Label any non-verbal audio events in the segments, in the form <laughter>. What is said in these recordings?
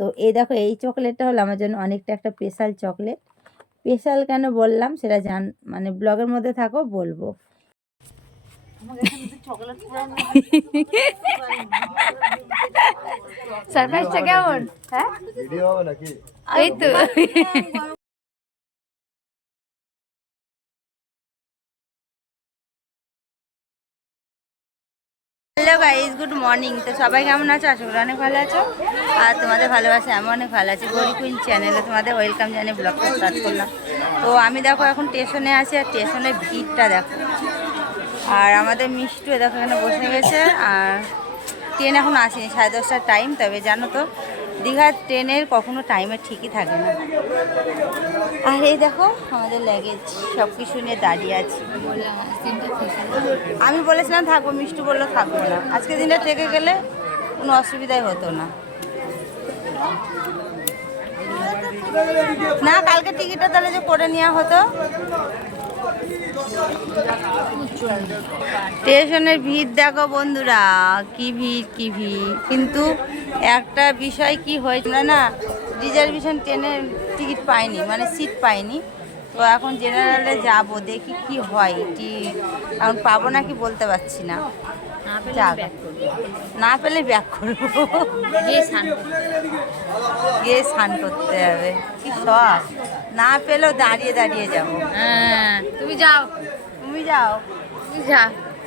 তো এই দেখো এই চকলেটটা হলো আমার জন্য অনেকটা একটা স্পেশাল চকলেট। স্পেশাল কেন বললাম সেটা জান মানে ব্লগের মধ্যে থাকো বলব। সারপ্রাইজটা কেমন? হ্যাঁ? ভিডিও হবে নাকি? এই তো। Good morning. তো সবাই কেমন আছো? আশা করি অনেক ভালো আছো। আর তোমাদের ভালোবাসা আমি অনেক ভালো আছি। গরি কুইন চ্যানেলে তোমাদের ওয়েলকাম জানিয়ে ব্লগটা স্টার্ট করলাম। তো আমি দেখো এখন স্টেশনে আছি, আর স্টেশনের ভিড়টা দেখো। আর আমাদের মিষ্টিও দেখো এখানে বসে গেছে। আর ট্রেন এখন আসেনি, সাড়ে দশটার টাইম তবে জানো তো দীঘার ট্রেনের কখনো টাইমে ঠিকই থাকে না। আর এই দেখো, আমাদের ল্যাগেজ সব কিছু নিয়ে দাঁড়িয়ে আছি। আমি বলেছিলাম থাকব, মিষ্টি বলল থাকব না। আজকে দিনটা থেকে গেলে কোনো অসুবিধাই হতো না। না, কালকে টিকিটটা তাহলে যে করে নেওয়া হতো স্টেশনের ভিড় দেখো বন্ধুরা, কি ভিড় কি ভিড় কিন্তু একটা বিষয় কি হয়েছিল না রিজার্ভেশন ট্রেনের টিকিট পাইনি মানে সিট পাইনি তো এখন জেনারেলে যাব, দেখি কি হয়, কি এখন পাবো নাকি বলতে পারছি না। না পেলে ব্যাক করব। গিয়ে স্নান করতে হবে। কি শখ। না পেলেও দাঁড়িয়ে দাঁড়িয়ে যাব। হ্যাঁ তুমি যাও। তুমি যাও।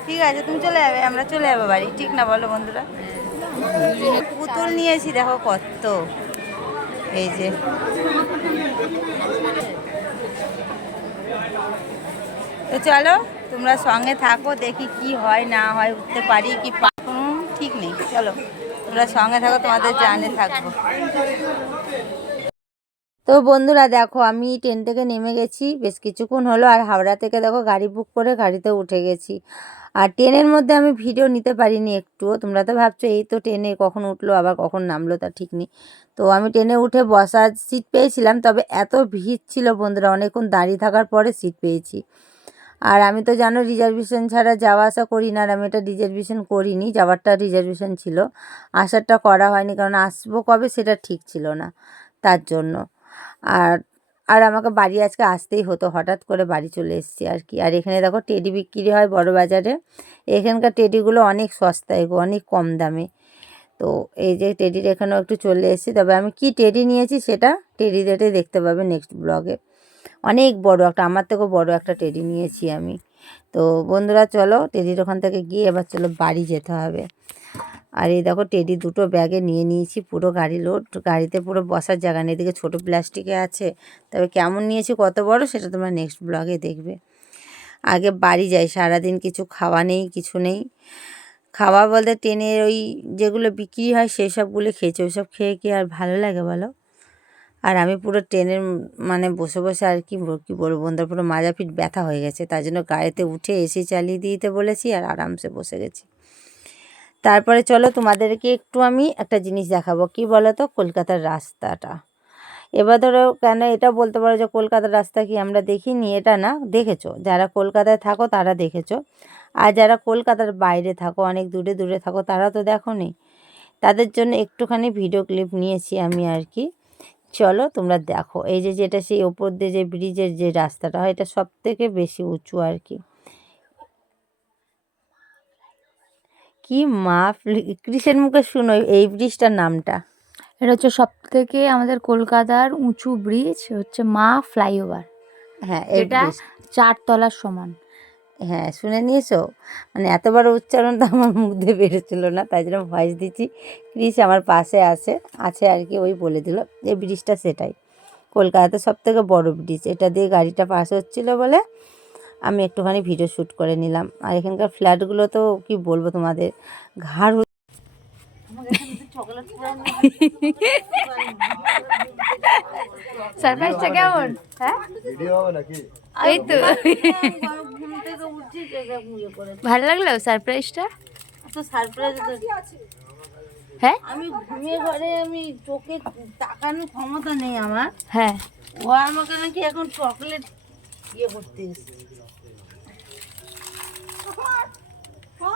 ঠিক আছে তুমি চলে যাবে আমরা চলে যাব বাড়ি। ঠিক না বলো বন্ধুরা? পুতুল নিয়েছি দেখো কত। এই যে। তো চলো। তোমরা সঙ্গে থাকো, দেখি কি হয়, না হয়, উঠতে পারি কি ঠিক নেই, চলো। তোমরা সঙ্গে থাকো, তোমাদের জানে থাকব। তো বন্ধুরা, দেখো, আমি ট্রেন থেকে নেমে গেছি, বেশ কিছুক্ষণ হলো, আর হাওড়া থেকে, দেখো, গাড়ি বুক করে গাড়িতে উঠে গেছি। আর ট্রেনের মধ্যে আমি ভিডিও নিতে পারিনি একটুও, তোমরা তো ভাবছ, এই তো ট্রেনে কখন উঠল, আবার কখন নামলো, তা ঠিক নেই। তো আমি ট্রেনে উঠে বসার সিট পেয়েছিলাম, তবে এত ভিড় ছিল বন্ধুরা, অনেকক্ষণ দাঁড়িয়ে থাকার পরে সিট পেয়েছি। আর আমি তো জানো রিজার্ভেশন ছাড়া যাওয়া আসা করি না আর আমি এটা রিজার্ভেশন করিনি, যাওয়ারটা রিজার্ভেশন ছিল। আসারটা করা হয়নি কারণ আসব কবে সেটা ঠিক ছিল না তার জন্য। আর আর আমাকে বাড়ি আজকে আসতেই হতো, হঠাৎ করে বাড়ি চলে এসেছি আর কি। আর এখানে দেখো টেডি বিক্রি হয় বড় বাজারে। এখানকার টেডিগুলো অনেক সস্তায় গো অনেক কম দামে। তো এই যে টেডির এখানেও একটু চলে এসেছি। তবে আমি কি টেডি নিয়েছি সেটা টেডি রেটে দেখতে পাবে নেক্সট ব্লগে অনেক বড় একটা, আমার থেকেও বড় একটা টেডি নিয়েছি আমি। তো বন্ধুরা চলো, টেডির ওখান থেকে গিয়ে এবার চলো বাড়ি যেতে হবে। আর এই দেখো, টেডি দুটো ব্যাগে নিয়ে নিয়েছি, পুরো গাড়ি লোড। গাড়িতে পুরো বসার জায়গা নেই, এদিকে ছোটো প্লাস্টিকে আছে। তবে কেমন নিয়েছি, কত বড়, সেটা তোমরা নেক্সট ব্লগে দেখবে। আগে বাড়ি যাই, সারাদিন কিছু খাওয়া নেই, কিছু নেই। খাওয়া বলতে, ট্রেনের ওই যেগুলো বিক্রি হয়, সেই সবগুলো খেয়েছি ওইসব খেয়ে কি আর ভালো লাগে বলো? আর আমি পুরো ট্রেনের মানে বসে বসে আর কি কি বলব বন্ধুরা পুরো মাজা পিঠ ব্যথা হয়ে গেছে। তার জন্য গাড়িতে উঠে এসি চালিয়ে দিতে বলেছি আর আরামসে বসে গেছি। তারপরে চলো তোমাদেরকে একটু আমি একটা জিনিস দেখাবো। কি বলো তো কলকাতার রাস্তাটা। এবার ধরো কেন এটা বলতে পারো যে কলকাতার রাস্তা কি আমরা দেখিনি? এটা না, দেখেছ? যারা কলকাতায় থাকো তারা দেখেছ। আর যারা কলকাতার বাইরে থাকো, অনেক দূরে দূরে থাকো তারা তো দেখো নি তাদের জন্য একটুখানি ভিডিও ক্লিপ নিয়েছি আমি আর কি। চলো তোমরা দেখো। এই যে যেটা সেই ওপর দিয়ে যে ব্রিজের যে রাস্তাটা হয় এটা সব থেকে বেশি উঁচু আর কি। কি মা কৃষের মুখে শুনো এই ব্রিজটার নামটা। এটা হচ্ছে সব থেকে আমাদের কলকাতার উঁচু ব্রিজ হচ্ছে মা ফ্লাইওভার। হ্যাঁ এটা চারতলার সমান। হ্যাঁ শুনে নিয়েছো? মানে এত বড় উচ্চারণ তো আমার মুখ দিয়ে বেরোচ্ছিল না, তাই জন্য ভয়েস দিচ্ছি। ক্রিস আমার পাশে আছে আছে আর কি, ওই বলে দিল। এই ব্রিজটা সেটাই। কলকাতাতে সব থেকে বড় ব্রিজ, এটা দিয়ে গাড়িটা পাস হচ্ছিল বলে আমি একটুখানি ভিডিও শ্যুট করে নিলাম। আর এখানকার ফ্ল্যাটগুলো তো কি বলব তোমাদের, ঘাড় সারপ্রাইজটা কেমন? হ্যাঁ? ভিডিও হবে নাকি? এই তো। ভালো লাগল সারপ্রাইজটা তো সারপ্রাইজ হ্যাঁ? আমি ঘুমিয়ে ঘরে আমি চোখে তাকানোর ক্ষমতা নেই আমার। হ্যাঁ। ও আমাকে নাকি এখন চকলেট ইয়ে করতে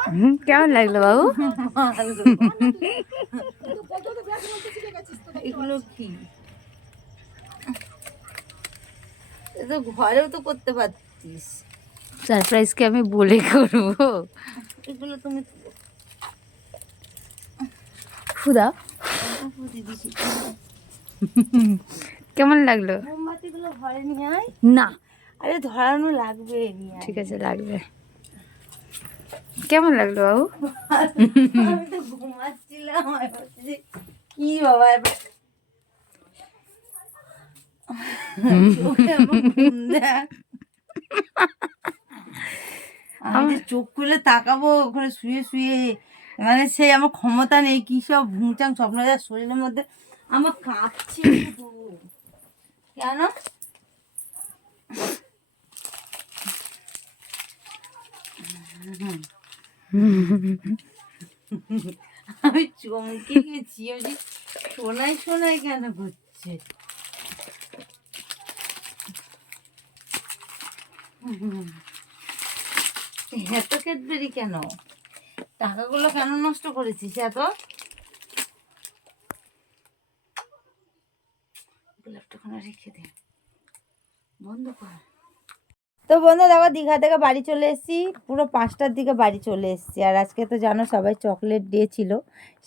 হুম, কেমন লাগল বাবু? <laughs> এগুলো কি? তো ঘরেও তো করতে পারতিস। সারপ্রাইজকে আমি বলে করব? এগুলো তুমি খুদা কেমন লাগল? মোমবাতিগুলো ঘরে নিয়ে আয়। না। আরে ধরানো লাগবে ঠিক আছে লাগবে। কেমন লাগল বাবু? আমি তো ঘুমাচ্ছিলাম কি বাবা এবার চোখে আমার ঘুম দেয়। <laughs> আমি চোখ খুলে তাকাবো ওখানে শুয়ে শুয়ে মানে সেই আমার ক্ষমতা নেই কি সব ভুঁচাং স্বপ্ন যায় শরীরের মধ্যে আমার কাঁপছে কেন? আমি চমকে গেছি যে শোনাই শোনাই কেন করছে? এত ক্যাডবেরি কেন? টাকাগুলো কেন নষ্ট করেছিস এত? তো বন্ধু, দেখো, দীঘা থেকে বাড়ি চলে এসেছি। পুরো পাঁচটার দিকে বাড়ি চলে এসেছি। আর আজকে তো জানো, সবাই চকলেট ডে ছিল।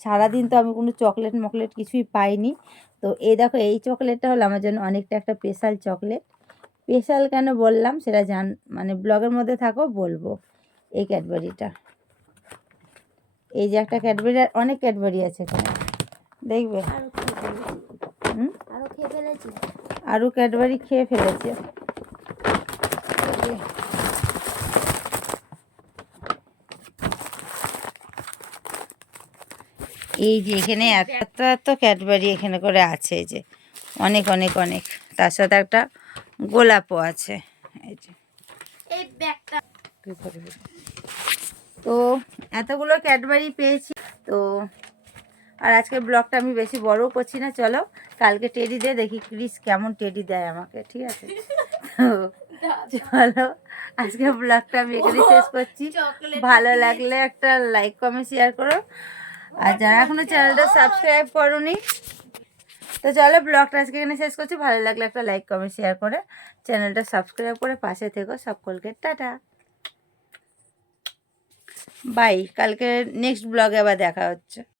সারাদিন তো আমি কোনো চকলেট মকলেট কিছুই পাইনি। তো এই দেখো, এই চকলেটটা হলো আমার জন্য অনেকটা একটা স্পেশাল চকলেট। স্পেশাল কেন বললাম সেটা জান মানে ব্লগের মধ্যে থাকো বলব এই ক্যাডবেরিটা। এই যে একটা ক্যাডবেরি আর অনেক ক্যাডবেরি আছে এখানে। দেখবে? আরও ক্যাডবেরি খেয়ে ফেলেছে। এই যে এখানে এত এত ক্যাডবেরি এখানে করে আছে এই যে। অনেক অনেক অনেক। তার সাথে একটা গোলাপও আছে। এই যে। এই ব্যাগটা। কি করবি? তো এতগুলো ক্যাডবেরি পেয়েছি। তো আর আজকে ব্লগটা আমি বেশি বড় করছি না চলো কালকে টেডি দিয়ে দেখি ক্রিস কেমন টেডি দেয় আমাকে ঠিক আছে? তো চলো আজকে ব্লগটা আমি এখানে শেষ করছি। ভালো লাগলে একটা লাইক কমেন্ট শেয়ার করো। আর যারা এখনও চ্যানেলটা সাবস্ক্রাইব করোনি তো চলো ব্লগটা আজকে এখানে শেষ করছি। ভালো লাগলে একটা লাইক কমেন্ট শেয়ার করে চ্যানেলটা সাবস্ক্রাইব করে পাশে থেকো। সকলকে টাটা। বাই কালকে নেক্সট ব্লগে আবার দেখা হচ্ছে।